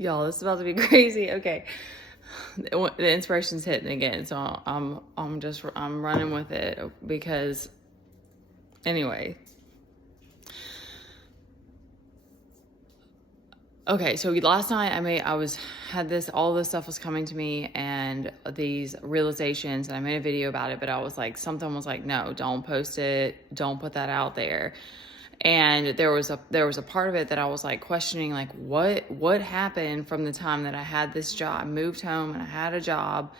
Y'all, this is about to be crazy. Okay. The inspiration's hitting again, so I'm running with it because anyway. Okay, so last night all this stuff was coming to me and these realizations, and I made a video about it, but I was like, something was like, no, don't post it, don't put that out there. And there was a part of it that I was like questioning, like what happened from the time that I had this job, I moved home and I had a job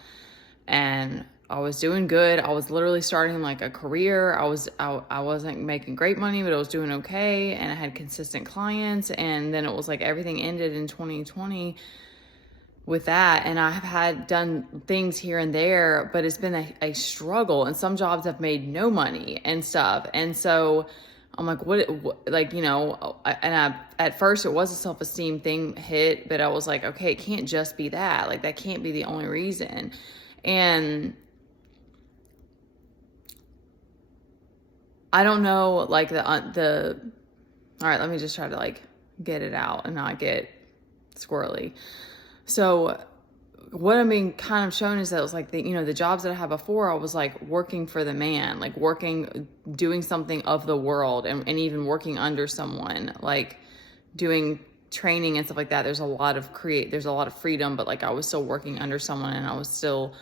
and I was doing good. I was literally starting like a career. I wasn't making great money, but I was doing okay and I had consistent clients, and then it was like everything ended in 2020 with that. And I have had done things here and there, but it's been a struggle, and some jobs have made no money and stuff. And so I'm like, like, at first it was a self-esteem thing hit, but I was like, okay, it can't just be that. Like, that can't be the only reason. And I don't know, like all right, let me just try to like get it out and not get squirrely. So what I'm being kind of shown is that it was like the jobs that I had before, I was like working for the man, like doing something of the world, and even working under someone, like doing training and stuff like that. There's a lot of freedom, but like I was still working under someone, and I was still,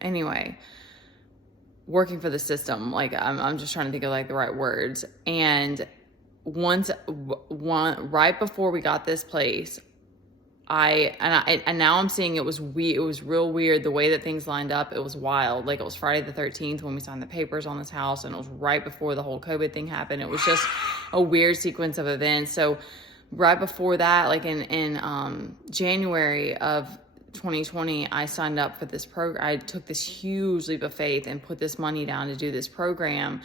anyway, working for the system. Like I'm just trying to think of like the right words. And right before we got this place, and now I'm seeing it was real weird the way that things lined up. It was wild. Like, it was Friday the 13th when we signed the papers on this house, and it was right before the whole COVID thing happened. It was just a weird sequence of events. So right before that, like in January of 2020, I signed up for this program. I took this huge leap of faith and put this money down to do this program.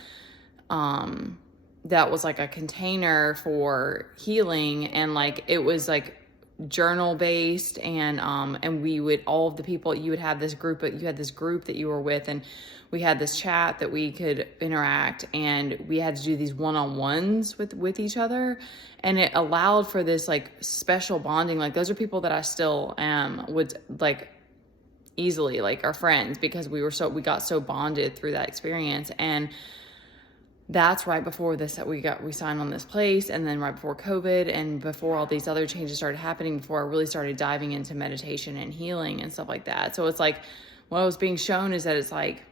That was like a container for healing, and like it was like journal based, and we would, all of the people, you had this group that you were with, and we had this chat that we could interact, and we had to do these one-on-ones with each other, and it allowed for this like special bonding. Like, those are people that I still would like easily, like, our friends, because we got so bonded through that experience. And that's right before this, that we signed on this place, and then right before COVID, and before all these other changes started happening, before I really started diving into meditation and healing and stuff like that. So it's like, what I was being shown is that it's like,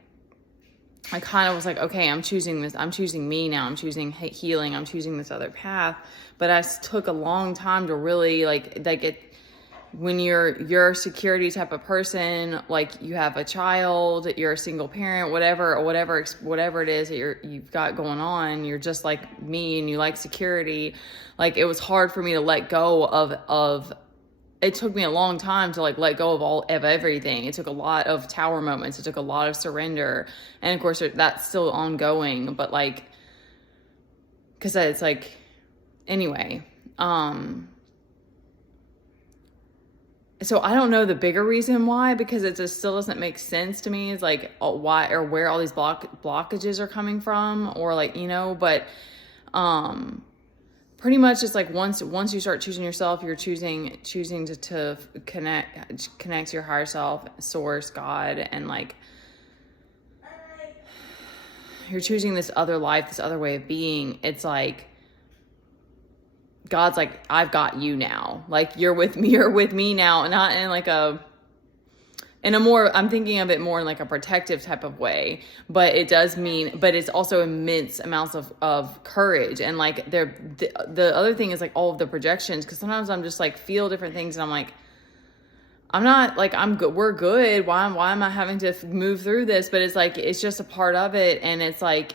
I kind of was like, okay, I'm choosing this. I'm choosing me now. I'm choosing healing. I'm choosing this other path. But I took a long time to really like it. When you're a security type of person, like, you have a child, you're a single parent, whatever it is that you've got going on, you're just like me and you like security. Like, it was hard for me to let go of it took me a long time to like let go of everything. It took a lot of tower moments. It took a lot of surrender. And of course that's still ongoing, but like, cause it's like, anyway, so I don't know the bigger reason why, because it just still doesn't make sense to me. It's like, why or where all these blockages are coming from, or like, but pretty much it's like once you start choosing yourself, you're choosing to connect to your higher self, source, God, and like you're choosing this other life, this other way of being. It's like God's like, I've got you now. Like, you're with me now. Not in like I'm thinking of it more in like a protective type of way, but it's also immense amounts of courage. And like the other thing is like all of the projections. Cause sometimes I'm just like feel different things, and I'm like, I'm not like, I'm good. We're good. Why am I having to move through this? But it's like, it's just a part of it. And it's like,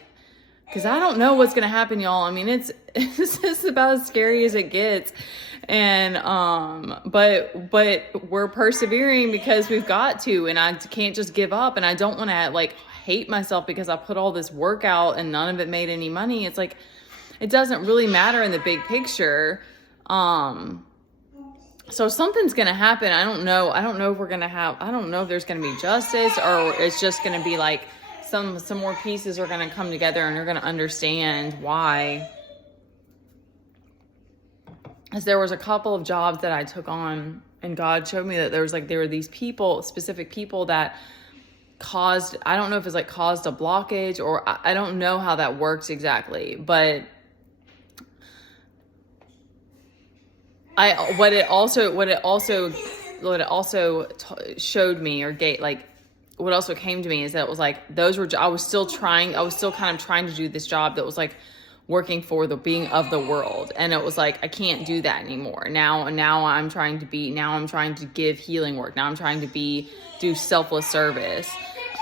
cause I don't know what's going to happen, y'all. I mean, it's just about as scary as it gets. And, but we're persevering because we've got to, and I can't just give up, and I don't want to like hate myself because I put all this work out and none of it made any money. It's like, it doesn't really matter in the big picture. So something's going to happen. I don't know if I don't know if there's going to be justice, or it's just going to be like some more pieces are going to come together, and you're going to understand why is there was a couple of jobs that I took on, and God showed me that there were these people, specific people that caused, I don't know if it's like caused a blockage, or I don't know how that works exactly, but what it also showed me, or gave, like, what also came to me is that it was like, I was still kind of trying to do this job that was like working for the being of the world. And it was like, I can't do that anymore. Now I'm trying to give healing work. Now I'm trying to do selfless service.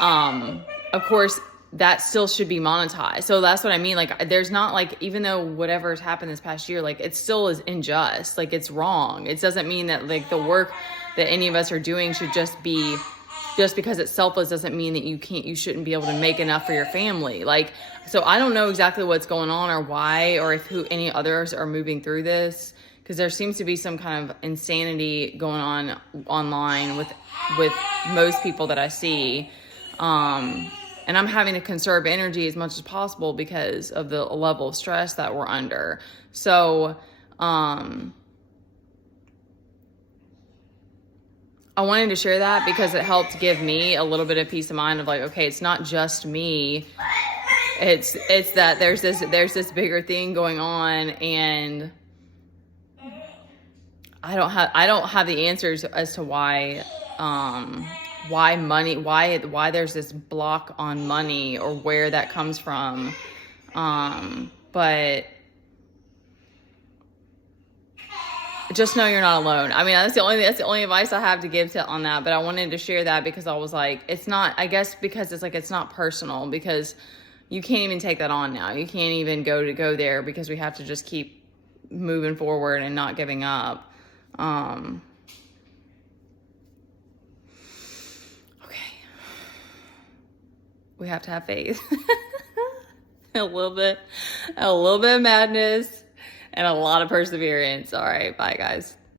Of course, that still should be monetized. So that's what I mean. Like, there's not like, even though whatever's happened this past year, like, it still is unjust. Like, it's wrong. It doesn't mean that like the work that any of us are doing should just because it's selfless doesn't mean that you shouldn't be able to make enough for your family. Like, so I don't know exactly what's going on or why, or if any others are moving through this, because there seems to be some kind of insanity going on online with most people that I see. And I'm having to conserve energy as much as possible because of the level of stress that we're under. So, I wanted to share that because it helped give me a little bit of peace of mind of like, okay, it's not just me. It's that there's this bigger thing going on, and I don't have the answers as to why there's this block on money, or where that comes from. But just know you're not alone. I mean, that's the only advice I have to give on that. But I wanted to share that because I was like, it's not, I guess because it's like, it's not personal, because you can't even take that on now. You can't even go there, because we have to just keep moving forward and not giving up. Okay. We have to have faith. a little bit of madness, and a lot of perseverance. All right. Bye, guys.